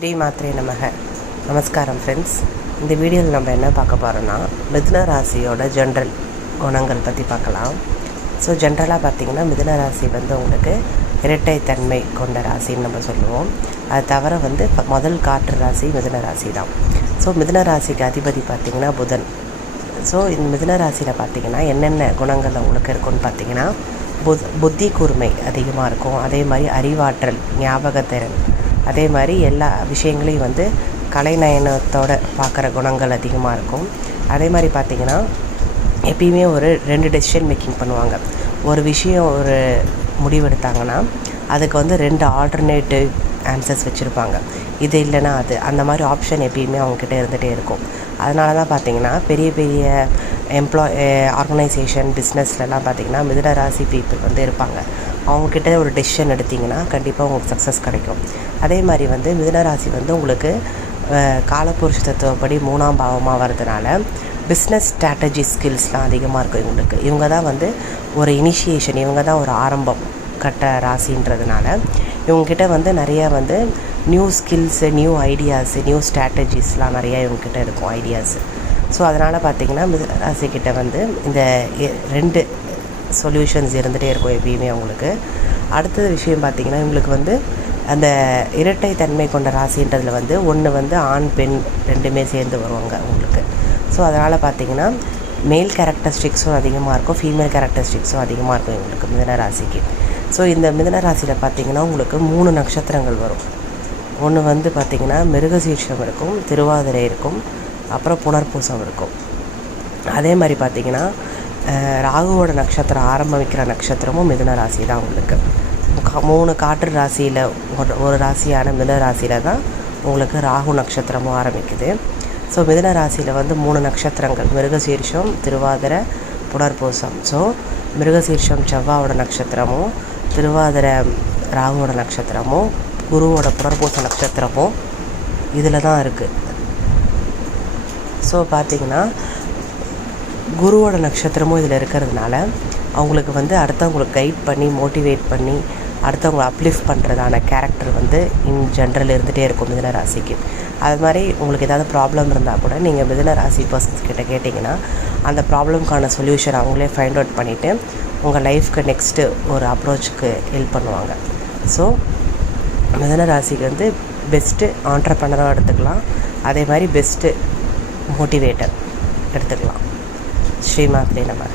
ஸ்ரீமாத்ரே நமக. நமஸ்காரம் ஃப்ரெண்ட்ஸ். இந்த வீடியோவில் நம்ம என்ன பார்க்க போகிறோன்னா மிதுன ராசியோட ஜென்ரல் குணங்கள் பற்றி பார்க்கலாம். ஸோ ஜென்ரலாக பார்த்திங்கன்னா மிதுன ராசி உங்களுக்கு இரட்டைத்தன்மை கொண்ட ராசின்னு நம்ம சொல்லுவோம். அது தவிர முதல் காற்று ராசி மிதுன ராசி தான். ஸோ மிதுன ராசிக்கு அதிபதி பார்த்திங்கன்னா புதன். ஸோ இந்த மிதுன ராசியில் பார்த்திங்கன்னா என்னென்ன குணங்கள் உங்களுக்கு இருக்குன்னு பார்த்திங்கன்னா புத்தி கூர்மை அதிகமாக இருக்கும். அதே மாதிரி அறிவாற்றல், ஞாபகத்திறன், அதே மாதிரி எல்லா விஷயங்களையும் கலைநயனத்தோடு பார்க்குற குணங்கள் அதிகமாக இருக்கும். அதே மாதிரி பார்த்திங்கன்னா எப்பயுமே ஒரு 2 டெசிஷன் மேக்கிங் பண்ணுவாங்க. ஒரு விஷயம் ஒரு முடிவெடுத்தாங்கன்னா அதுக்கு 2 ஆல்டர்னேட்டிவ் ஆன்சர்ஸ் வச்சுருப்பாங்க. இது இல்லைன்னா அது, அந்த மாதிரி ஆப்ஷன் எப்பயுமே அவங்கக்கிட்ட இருந்துகிட்டே இருக்கும். அதனால தான் பார்த்திங்கன்னா பெரிய பெரிய ஆர்கனைசேஷன் பிஸ்னஸ்லலாம் பார்த்திங்கன்னா மிதுன ராசி பீப்புள் இருப்பாங்க. அவங்கக்கிட்ட ஒரு டெசிஷன் எடுத்திங்கன்னா கண்டிப்பாக உங்களுக்கு சக்ஸஸ் கிடைக்கும். அதே மாதிரி மிதுன ராசி உங்களுக்கு காலபுருஷ தத்துவப்படி 3ஆம் பாவமாக வரதுனால பிஸ்னஸ் ஸ்ட்ராட்டஜி ஸ்கில்ஸ்லாம் அதிகமாக இருக்கும் இவங்களுக்கு. இவங்க தான் ஒரு இனிஷியேஷன், இவங்க தான் ஒரு ஆரம்பம் கட்ட ராசின்றதுனால இவங்ககிட்ட நிறையா new skills, new ideas, new ஸ்ட்ராட்டஜிஸ்லாம் நிறையா இவங்ககிட்ட இருக்கும் ஐடியாஸு. ஸோ அதனால் பார்த்திங்கன்னா மிதுன ராசிக்கிட்ட இந்த 2 சொல்யூஷன்ஸ் இருந்துகிட்டே இருக்கும் எப்பயுமே அவங்களுக்கு. அடுத்தது விஷயம் பார்த்திங்கன்னா இவங்களுக்கு அந்த இரட்டைத்தன்மை கொண்ட ராசின்றதில் ஒன்று ஆண் பெண் 2மே சேர்ந்து வருவாங்க உங்களுக்கு. ஸோ அதனால் பார்த்திங்கன்னா மேல் கேரக்டரிஸ்டிக்ஸும் அதிகமாக இருக்கும், ஃபீமேல் கேரக்டரிஸ்டிக்ஸும் அதிகமாக இருக்கும் இவங்களுக்கு மிதுன ராசிக்கு. ஸோ இந்த மிதுன ராசியில் பார்த்திங்கன்னா உங்களுக்கு 3 நட்சத்திரங்கள் வரும். ஒன்று பார்த்திங்கன்னா மிருகசீர்ஷம் இருக்கும், திருவாதிரை இருக்கும், அப்புறம் புனர்பூசம் இருக்கும். அதே மாதிரி பார்த்திங்கன்னா ராகுவோட நட்சத்திரம் ஆரம்பிக்கிற நட்சத்திரமும் மிதுன ராசி தான் உங்களுக்கு. 3 காற்று ராசியில் ஒரு ராசியான மிதுன ராசியில் தான் உங்களுக்கு ராகு நட்சத்திரமும் ஆரம்பிக்குது. ஸோ மிதுன ராசியில் 3 நட்சத்திரங்கள் மிருகசீர்ஷம், திருவாதிரை, புனர்பூசம். ஸோ மிருகசீர்ஷம் செவ்வாவோட நட்சத்திரமும், திருவாதிரை ராகுவோட நட்சத்திரமும், குருவோட புனர்பூச நட்சத்திரமும் இதில் தான் இருக்குது. ஸோ பார்த்திங்கன்னா குருவோட நட்சத்திரமும் இதில் இருக்கிறதுனால அவங்களுக்கு அடுத்தவங்களுக்கு கைட் பண்ணி மோட்டிவேட் பண்ணி அடுத்தவங்களை அப்லிஃப்ட் பண்ணுறதான கேரக்டர் இன் ஜென்ரல் இருந்துகிட்டே இருக்கும் மிதுன ராசிக்கு. அது மாதிரி உங்களுக்கு ஏதாவது ப்ராப்ளம் இருந்தால் கூட நீங்கள் மிதுன ராசி பர்சன்ஸ் கிட்ட கேட்டிங்கன்னா அந்த ப்ராப்ளம்க்கான சொல்யூஷன் அவங்களே ஃபைண்ட் அவுட் பண்ணிவிட்டு உங்கள் லைஃப்க்கு நெக்ஸ்ட்டு ஒரு அப்ரோச்சுக்கு ஹெல்ப் பண்ணுவாங்க. ஸோ மிதுன ராசிக்கு பெஸ்ட்டு ஆண்டர்ப்ரனராக எடுத்துக்கலாம், அதே மாதிரி பெஸ்ட்டு மோட்டிவேட்டர் எடுத்துக்கலாம். ஸ்ரீமாத்ரே நமக.